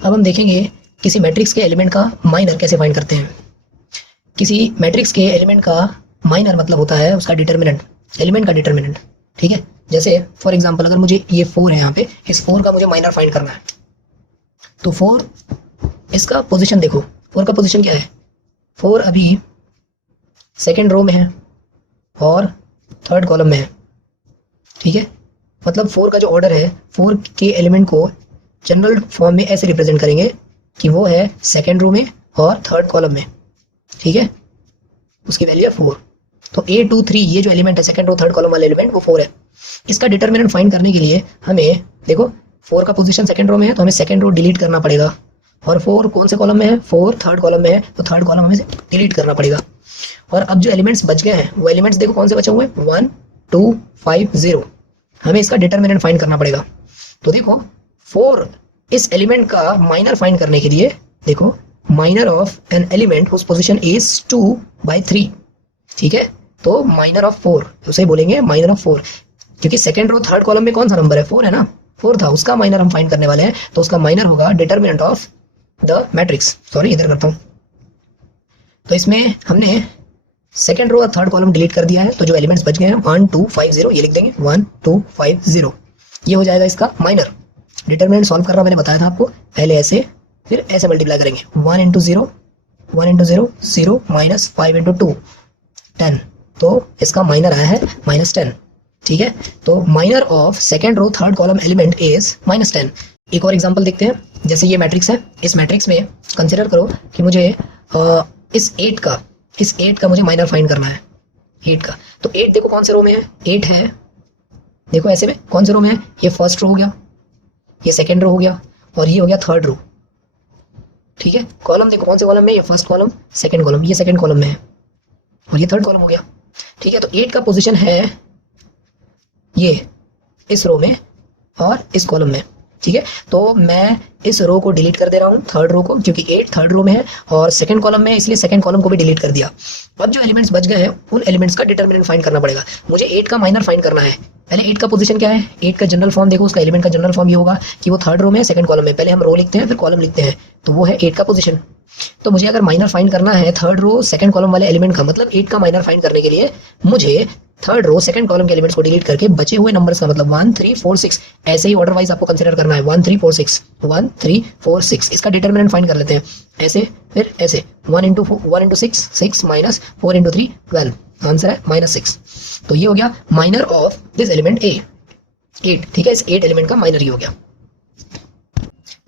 अब हम देखेंगे किसी मैट्रिक्स के एलिमेंट का माइनर कैसे फाइंड करते हैं। किसी मैट्रिक्स के एलिमेंट का माइनर मतलब होता है उसका डिटर्मिनेंट, एलिमेंट का डिटर्मिनेंट। ठीक है, जैसे फॉर एग्जांपल अगर मुझे ये 4 है, यहाँ पे इस 4 का मुझे माइनर फाइंड करना है, तो 4 इसका पोजीशन देखो, 4 का पोजीशन क्या है, 4 अभी सेकेंड रो में है और थर्ड कॉलम में है। ठीक है, मतलब 4 का जो ऑर्डर है, 4 के एलिमेंट को जनरल फॉर्म में ऐसे रिप्रेजेंट करेंगे कि वो है सेकेंड रो में और थर्ड कॉलम में। ठीक है, उसकी वैल्यू है 4। तो A2 3 ये जो एलिमेंट है सेकेंड रो थर्ड कॉलम वाला एलिमेंट वो 4 है। इसका डिटर्मिनेंट फाइंड करने के लिए हमें देखो 4 का पोजीशन सेकेंड रो में है तो हमें सेकेंड रो डिलीट करना पड़ेगा, और 4 कौन से कॉलम में है, 4 थर्ड कॉलम में है, तो थर्ड कॉलम हमें डिलीट करना पड़ेगा। और अब जो एलिमेंट्स बच गए हैं वो एलिमेंट्स देखो कौन से बचे हुए हैं, 1 2 5 0। हमें इसका डिटर्मिनेंट फाइंड करना पड़ेगा। तो देखो 4 इस एलिमेंट का माइनर फाइंड करने के लिए देखो minor of an element whose position is 2/3। ठीक है, तो माइनर ऑफ 4 उसे बोलेंगे माइनर ऑफ 4, क्योंकि सेकेंड रो थर्ड कॉलम में कौन सा नंबर है, 4 है ना, 4 था, उसका माइनर हम फाइंड करने वाले हैं। तो उसका माइनर होगा determinant of the matrix. Sorry, इधर करता हूं। तो इसमें हमने सेकेंड रो और थर्ड कॉलम डिलीट कर दिया है, तो जो एलिमेंट्स बच गए हैं 1 2 5 0 ये लिख देंगे, 1 2 5 0 ये हो जाएगा इसका माइनर। डिटर्मिनेंट सॉल्व करना मैंने बताया था आपको, पहले ऐसे फिर ऐसे मल्टीप्लाई करेंगे, 1 इंटू 0 1 इंटू 0 0 माइनस 5 इंटू 2 10, तो इसका माइनर आया है -10। ठीक है, तो minor of second row third column element is -10। एक और एग्जांपल देखते हैं, जैसे ये मैट्रिक्स है, इस मैट्रिक्स में कंसिडर करो कि मुझे इस 8 का मुझे माइनर फाइंड करना है, 8 का। तो 8 देखो कौन से रो में है, 8 है देखो ऐसे में कौन से रो में है, ये फर्स्ट रो हो गया, ये सेकेंड रो हो गया, और ये हो गया थर्ड रो। ठीक है, कॉलम देखो कौन से कॉलम में, ये फर्स्ट कॉलम सेकेंड कॉलम, ये सेकेंड कॉलम में है, और ये थर्ड कॉलम हो गया। ठीक है, तो 8 का पोजीशन है ये इस रो में और इस कॉलम में। ठीक है, तो मैं इस रो को डिलीट कर दे रहा हूँ, थर्ड रो को, क्योंकि 8 थर्ड रो में है और सेकंड कॉलम में है, इसलिए सेकंड कॉलम को भी डिलीट कर दिया। अब जो एलिमेंट्स बच गए हैं उन एलिमेंट्स का डिटर्मिनेंट फाइंड करना पड़ेगा। मुझे 8 का माइनर फाइंड करना है। पहले 8 का पोजीशन क्या है, 8 का जनरल फॉर्म देखो, उसका एलिमेंट का जनरल फॉर्म ये होगा कि वो थर्ड रो में है सेकंड कॉलम में। पहले हम रो लिखते हैं फिर कॉलम लिखते हैं, तो वो है 8 का पोजीशन। तो मुझे अगर माइनर फाइंड करना है थर्ड रो सेकंड कॉलम वाले एलिमेंट का, मतलब 8 का माइनर फाइंड करने के लिए मुझे थर्ड रो सेकंड कॉलम के एलिमेंट्स को डिलीट करके बचे हुए नंबर्स का, मतलब 1 3 4 6 ऐसे ही ऑर्डर वाइज आपको कंसीडर करना है, 1 3 4 6 1 3 4 6। इसका डिटर्मिनेंट फाइंड कर लेते हैं, ऐसे फिर ऐसे, 1 इंटू 6 6 माइनस 4 इंटू 3 12, आंसर है -6। तो ये हो गया माइनर ऑफ दिस एलिमेंट ए 8। ठीक है, इस 8 एलिमेंट का माइनर ये हो गया।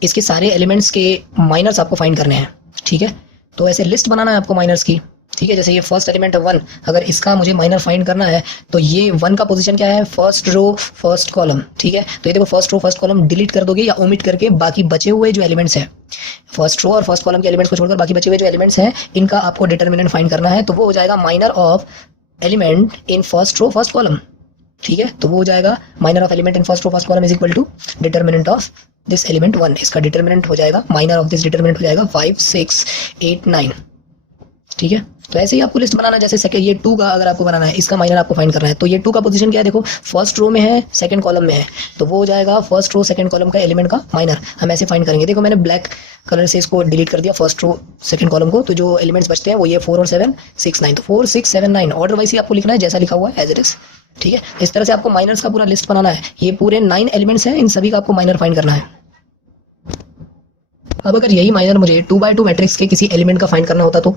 इसके सारे एलिमेंट्स के माइनर्स आपको फाइंड करने हैं। ठीक है, तो ऐसे लिस्ट बनाना है आपको माइनर्स की। ठीक है, जैसे ये फर्स्ट एलिमेंट है 1, अगर इसका मुझे माइनर फाइंड करना है तो ये 1 का पोजीशन क्या है, फर्स्ट रो फर्स्ट कॉलम। ठीक है, तो ये देखो first row first column delete कर दोगे या ओमिट करके बाकी बचे हुए जो एलिमेंट्स हैं, फर्स्ट रो और फर्स्ट कॉलम के एलिमेंट्स को छोड़कर बाकी बचे हुए जो एलिमेंट्स हैं इनका आपको डिटर्मिनेंट फाइंड करना है। तो वो हो जाएगा minor of element in first row first column. ठीक है, तो वो हो जाएगा minor of element in first row first column is equal to determinant of this element 1। इसका डिटर्मिनेंट हो जाएगा, माइनर ऑफ दिस डिटर्मिनेंट हो जाएगा 5 6 8 9। ठीक है, तो ऐसे ही आपको लिस्ट बनाना है। जैसे सेकंड ये 2 का अगर आपको बनाना है, इसका माइनर आपको फाइंड करना है, तो ये 2 का पोजीशन क्या है, देखो फर्स्ट रो में है सेकंड कॉलम में है, तो वो हो जाएगा फर्स्ट रो सेकंड कॉलम का एलिमेंट का माइनर। हम ऐसे फाइंड करेंगे, देखो मैंने ब्लैक कलर से इसको डिलीट कर दिया फर्स्ट रो सेकंड कॉलम को, तो जो एलिमेंट्स बचते हैं वो ये 4 और 7 6 9, तो 4 6 7 9 ऑर्डर वाइज ही आपको लिखना है जैसा लिखा हुआ है एज इट इज। ठीक है, इस तरह से आपको माइनर्स का पूरा लिस्ट बनाना है। ये पूरे 9 एलिमेंट्स हैं, इन सभी का आपको माइनर फाइंड करना है। अब अगर यही माइनर मुझे 2x2 मैट्रिक्स के किसी एलिमेंट का फाइंड करना होता तो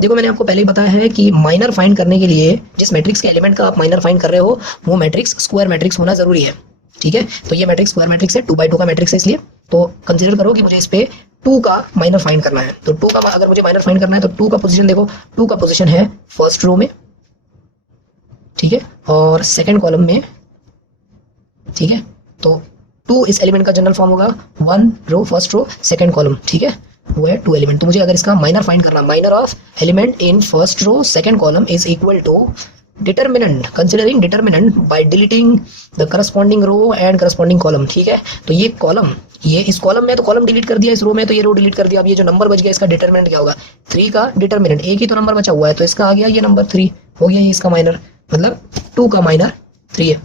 देखो मैंने आपको पहले ही बताया है कि माइनर फाइंड करने के लिए जिस मैट्रिक्स के एलिमेंट का आप माइनर फाइंड कर रहे हो वो मैट्रिक्स स्क्वायर मैट्रिक्स होना जरूरी है। ठीक है, तो ये मैट्रिक्स स्क्वायर मैट्रिक्स है, 2x2 का मैट्रिक्स है, इसलिए तो कंसीडर करो कि मुझे इस पे 2 का माइनर फाइंड करना है। तो 2 का अगर मुझे माइनर फाइंड करना है तो 2 का पोजीशन देखो, 2 का पोजीशन है फर्स्ट रो में, ठीक है, और सेकंड कॉलम में। ठीक है, तो 2 इस एलिमेंट का जनरल फॉर्म होगा, 1 row first row second column. ठीक है, वो है 2 एलिमेंट। तो मुझे अगर इसका माइनर फाइंड करना, minor of element in first row second column is equal to determinant, considering determinant by deleting the corresponding row and corresponding column. ठीक है, तो ये कॉलम, ये इस कॉलम में तो कॉलम डिलीट कर दिया, इस रो में तो ये रो डिलीट कर दिया। अब ये जो नंबर बच गया इसका डिटर्मिनेंट क्या होगा, 3 का डिटर्मिनेंट, एक ही तो नंबर बचा हुआ है तो इसका आ गया ये नंबर 3 हो गया, ये इसका माइनर, मतलब 2 का माइनर 3 है।